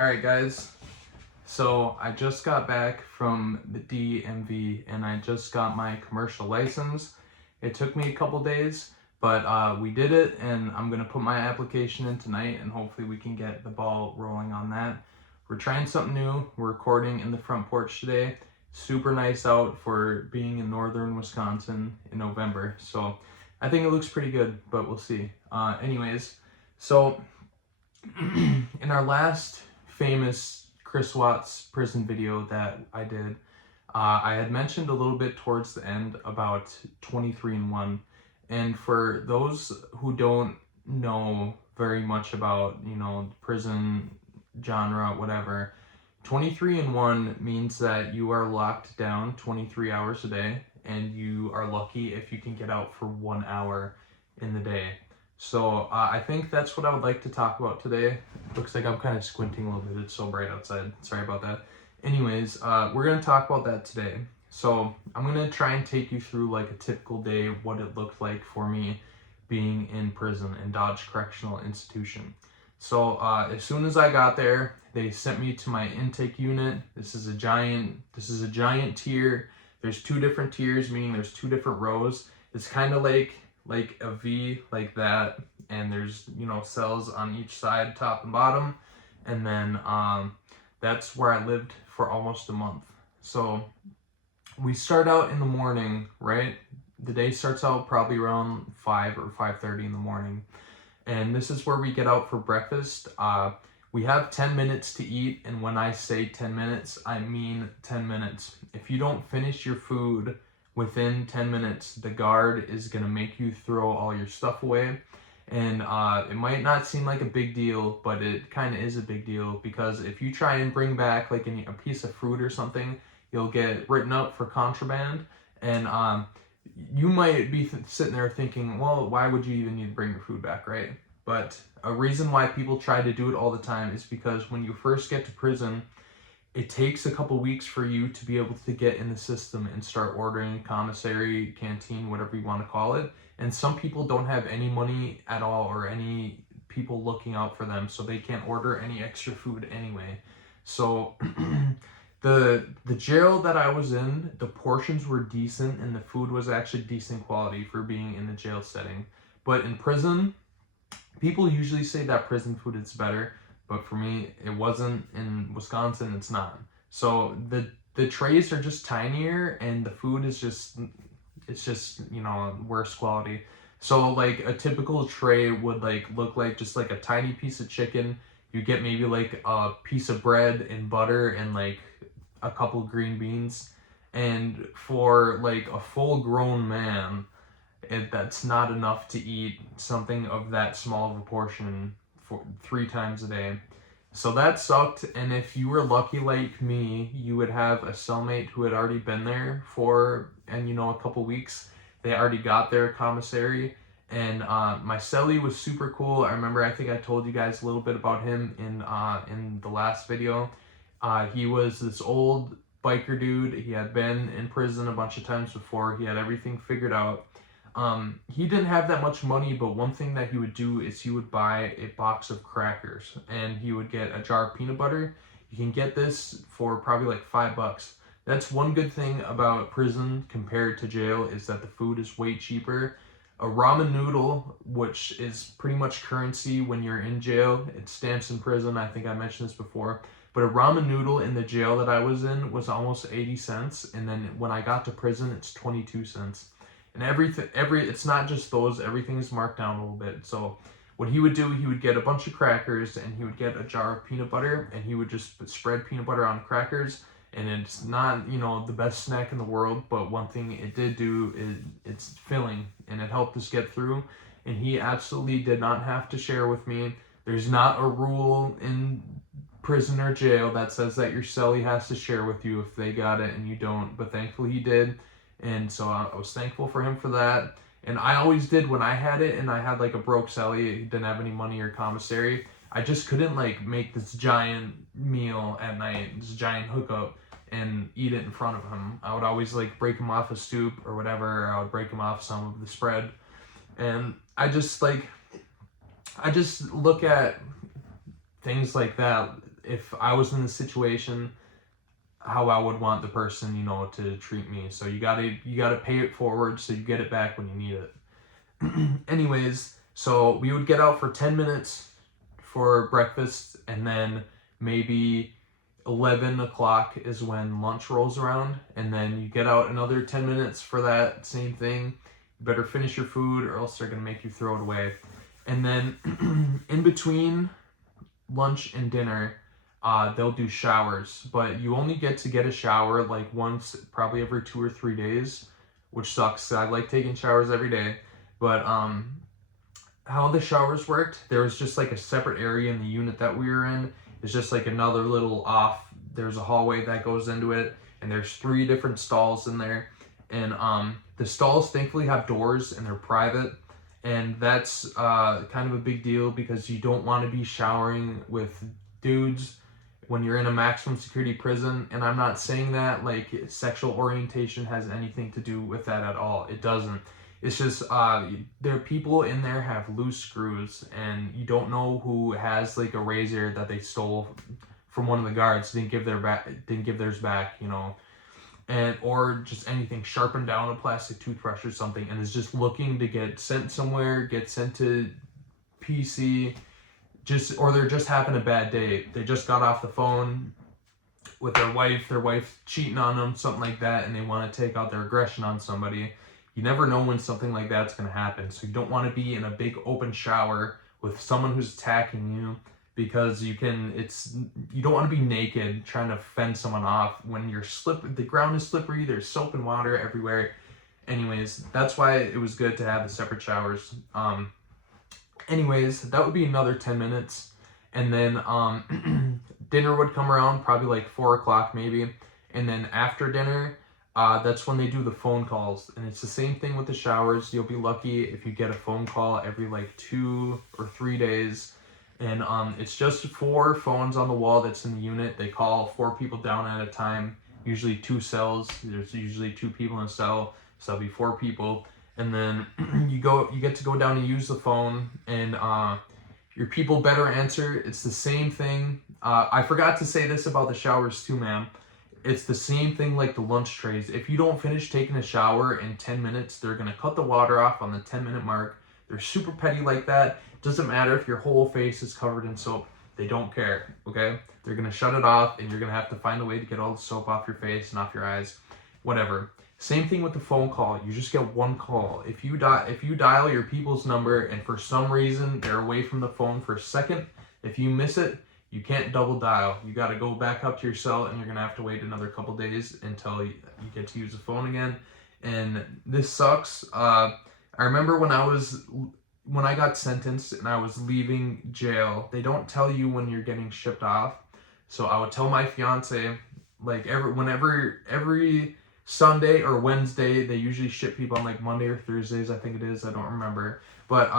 Alright guys, so I just got back from the DMV and I just got my commercial license. It took me a couple days, but we did it, and I'm going to put my application in tonight and hopefully we can get the ball rolling on that. We're trying something new. We're recording in the front porch today. Super nice out for being in northern Wisconsin in November, so I think it looks pretty good, but we'll see. Anyways, so in our last famous Chris Watts prison video that I did, I had mentioned a little bit towards the end about 23andMe. And for those who don't know very much about, prison genre, whatever, 23andMe means that you are locked down 23 hours a day, and you are lucky if you can get out for 1 hour in the day. So I think that's what I would like to talk about today. Looks like I'm kind of squinting a little bit. It's so bright outside. Sorry about that. Anyways, we're going to talk about that today. So I'm going to try and take you through like a typical day, what it looked like for me being in prison in Dodge Correctional Institution. So as soon as I got there, they sent me to my intake unit. This is a giant tier. There's two different tiers, meaning there's two different rows. It's kind of like a V like that, and there's cells on each side, top and bottom, and then that's where I lived for almost a month. So we start out in the morning, right? The day starts out probably around 5 or 5:30 in the morning, and this is where we get out for breakfast. We have 10 minutes to eat, and when I say 10 minutes, I mean 10 minutes. If you don't finish your food within 10 minutes, the guard is going to make you throw all your stuff away. And it might not seem like a big deal, but it kind of is a big deal, because if you try and bring back like a piece of fruit or something, you'll get written up for contraband. And you might be sitting there thinking, well, why would you even need to bring your food back, right? But a reason why people try to do it all the time is because when you first get to prison, it takes a couple weeks for you to be able to get in the system and start ordering commissary, canteen, whatever you want to call it. And some people don't have any money at all or any people looking out for them, so they can't order any extra food anyway. So the jail that I was in, the portions were decent and the food was actually decent quality for being in the jail setting. But in prison, people usually say that prison food is better. But for me, it wasn't. In Wisconsin, it's not. So the trays are just tinier, and the food is just worse quality. So like a typical tray would look like just like a tiny piece of chicken. You get maybe like a piece of bread and butter and like a couple green beans. And for like a full grown man, that's not enough to eat something of that small of a portion for 3 times a day. So that sucked. And if you were lucky like me, you would have a cellmate who had already been there for a couple weeks. They already got their commissary, and my cellie was super cool. I remember, I think I told you guys a little bit about him in the last video. He was this old biker dude. He had been in prison a bunch of times before. He had everything figured out. He didn't have that much money, but one thing that he would do is he would buy a box of crackers, and he would get a jar of peanut butter. You can get this for probably like $5. That's one good thing about prison compared to jail, is that the food is way cheaper. A ramen noodle, which is pretty much currency when you're in jail, it's stamps in prison. I think I mentioned this before. But a ramen noodle in the jail that I was in was almost 80 cents. And then when I got to prison, it's 22 cents. And it's not just those, everything is marked down a little bit. So what he would do, he would get a bunch of crackers, and he would get a jar of peanut butter, and he would just spread peanut butter on crackers. And it's not, the best snack in the world, but one thing it did do is it's filling, and it helped us get through. And he absolutely did not have to share with me. There's not a rule in prison or jail that says that your cellie has to share with you if they got it and you don't, but thankfully he did. And so I was thankful for him for that. And I always did when I had it, and I had like a broke cellie, he didn't have any money or commissary. I just couldn't make this giant meal at night, this giant hookup, and eat it in front of him. I would always break him off a soup or whatever, or I would break him off some of the spread. And I just look at things like that if I was in the situation, how I would want the person, you know, to treat me. So you gotta pay it forward so you get it back when you need it. Anyways, so we would get out for 10 minutes for breakfast, and then maybe 11 o'clock is when lunch rolls around, and then you get out another 10 minutes for that same thing. You better finish your food or else they're gonna make you throw it away. And then in between lunch and dinner, they'll do showers, but you only get to get a shower like once, probably every 2 or 3 days, which sucks. I like taking showers every day, but how the showers worked, there was just like a separate area in the unit that we were in. It's just like another little off. There's a hallway that goes into it, and there's 3 different stalls in there, and the stalls thankfully have doors and they're private. And that's kind of a big deal because you don't want to be showering with dudes when you're in a maximum security prison. And I'm not saying that like sexual orientation has anything to do with that at all. It doesn't. It's just there are people in there have loose screws, and you don't know who has like a razor that they stole from one of the guards, didn't give theirs back, you know, and or just anything, sharpened down a plastic toothbrush or something, and is just looking to get sent somewhere, get sent to PC, or they're just having a bad day. They just got off the phone with their wife cheating on them, something like that, and they want to take out their aggression on somebody. You never know when something like that's going to happen, so you don't want to be in a big open shower with someone who's attacking you, because you don't want to be naked trying to fend someone off when the ground is slippery, there's soap and water everywhere. Anyways, that's why it was good to have the separate showers. Anyways, that would be another 10 minutes, and then dinner would come around probably like 4 o'clock maybe, and then after dinner, that's when they do the phone calls, and it's the same thing with the showers. You'll be lucky if you get a phone call every like 2 or 3 days, and it's just 4 phones on the wall that's in the unit. They call 4 people down at a time, usually 2 cells. There's usually 2 people in a cell, so that'll be 4 people, and then you get to go down and use the phone, and your people better answer. It's the same thing. I forgot to say this about the showers too, ma'am. It's the same thing like the lunch trays. If you don't finish taking a shower in 10 minutes, they're going to cut the water off on the 10-minute mark. They're super petty like that. Doesn't matter if your whole face is covered in soap. They don't care, okay? They're going to shut it off, and you're going to have to find a way to get all the soap off your face and off your eyes, whatever. Same thing with the phone call. You just get one call. If you dial your people's number and for some reason they're away from the phone for a second, if you miss it, you can't double dial. You got to go back up to your cell, and you're going to have to wait another couple days until you get to use the phone again. And this sucks. I remember when I got sentenced and I was leaving jail, they don't tell you when you're getting shipped off. So I would tell my fiance, like every Sunday or Wednesday, they usually ship people on like Monday or Thursdays, I think it is. I don't remember. But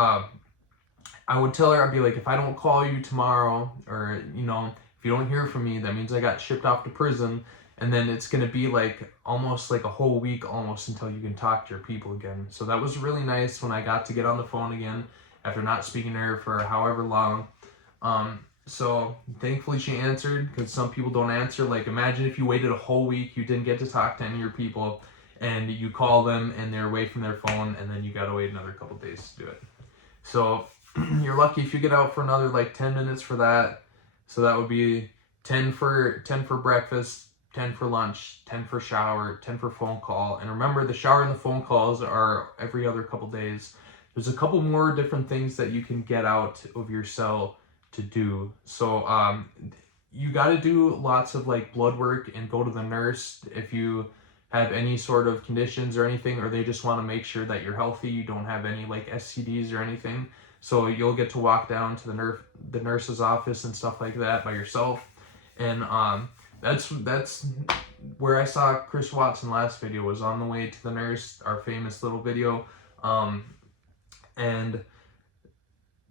I would tell her, I'd be like, if I don't call you tomorrow, or, you know, if you don't hear from me, that means I got shipped off to prison. And then it's going to be like almost like a whole week almost until you can talk to your people again. So that was really nice when I got to get on the phone again after not speaking to her for however long. So thankfully she answered, because some people don't answer. Like, imagine if you waited a whole week, you didn't get to talk to any of your people, and you call them and they're away from their phone, and then you got to wait another couple days to do it. So you're lucky if you get out for another like 10 minutes for that. So that would be 10 for breakfast, 10 for lunch, 10 for shower, 10 for phone call. And remember, the shower and the phone calls are every other couple days. There's a couple more different things that you can get out of your cell to do. So you got to do lots of like blood work and go to the nurse if you have any sort of conditions or anything, or they just want to make sure that you're healthy, you don't have any like STDs or anything. So you'll get to walk down to the nurse's office and stuff like that by yourself. And that's where I saw Chris Watson last video, was on the way to the nurse, our famous little video. And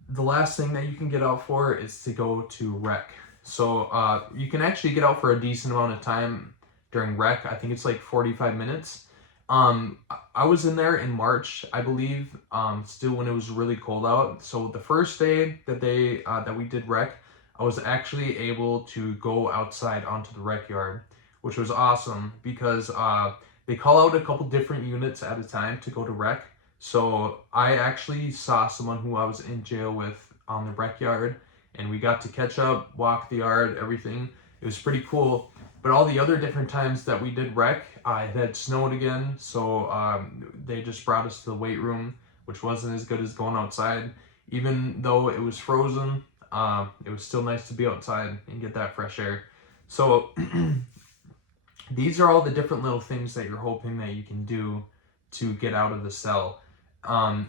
the last thing that you can get out for is to go to rec. So you can actually get out for a decent amount of time during rec. I think it's like 45 minutes. I was in there in March, I believe, still when it was really cold out. So the first day that we did rec, I was actually able to go outside onto the rec yard, which was awesome because they call out a couple different units at a time to go to rec. So I actually saw someone who I was in jail with on the rec yard, and we got to catch up, walk the yard, everything. It was pretty cool. But all the other different times that we did rec, it had snowed again, so they just brought us to the weight room, which wasn't as good as going outside. Even though it was frozen, it was still nice to be outside and get that fresh air. So these are all the different little things that you're hoping that you can do to get out of the cell.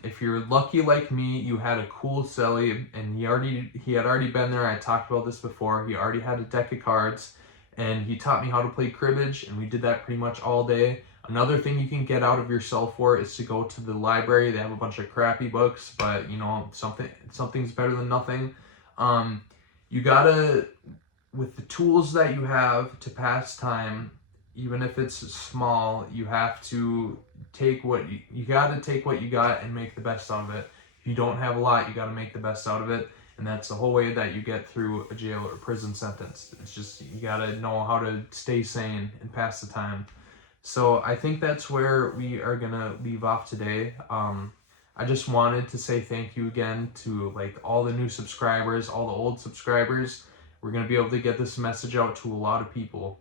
If you're lucky like me, you had a cool cellie, and he had already been there. I talked about this before. He already had a deck of cards, and he taught me how to play cribbage, and we did that pretty much all day. Another thing you can get out of your cell for is to go to the library. They have a bunch of crappy books, but you know, something's better than nothing. You gotta, with the tools that you have to pass time, even if it's small, you have to take what you gotta take what you got and make the best out of it. If you don't have a lot, you gotta make the best out of it, and that's the whole way that you get through a jail or prison sentence. It's just, you gotta know how to stay sane and pass the time. So I think that's where we are gonna leave off today. I just wanted to say thank you again to like all the new subscribers, all the old subscribers. We're gonna be able to get this message out to a lot of people.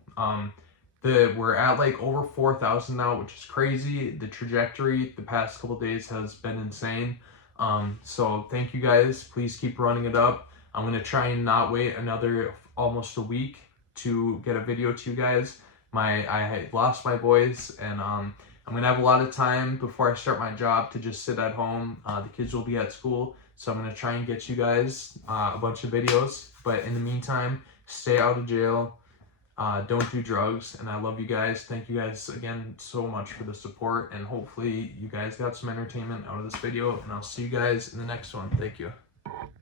We're at like over 4,000 now, which is crazy. The trajectory the past couple days has been insane. So thank you guys. Please keep running it up. I'm gonna try and not wait another almost a week to get a video to you guys. I lost my voice, and I'm gonna have a lot of time before I start my job to just sit at home. The kids will be at school, so I'm gonna try and get you guys a bunch of videos. But in the meantime, stay out of jail. Don't do drugs, and I love you guys. Thank you guys again so much for the support, and hopefully you guys got some entertainment out of this video, and I'll see you guys in the next one. Thank you.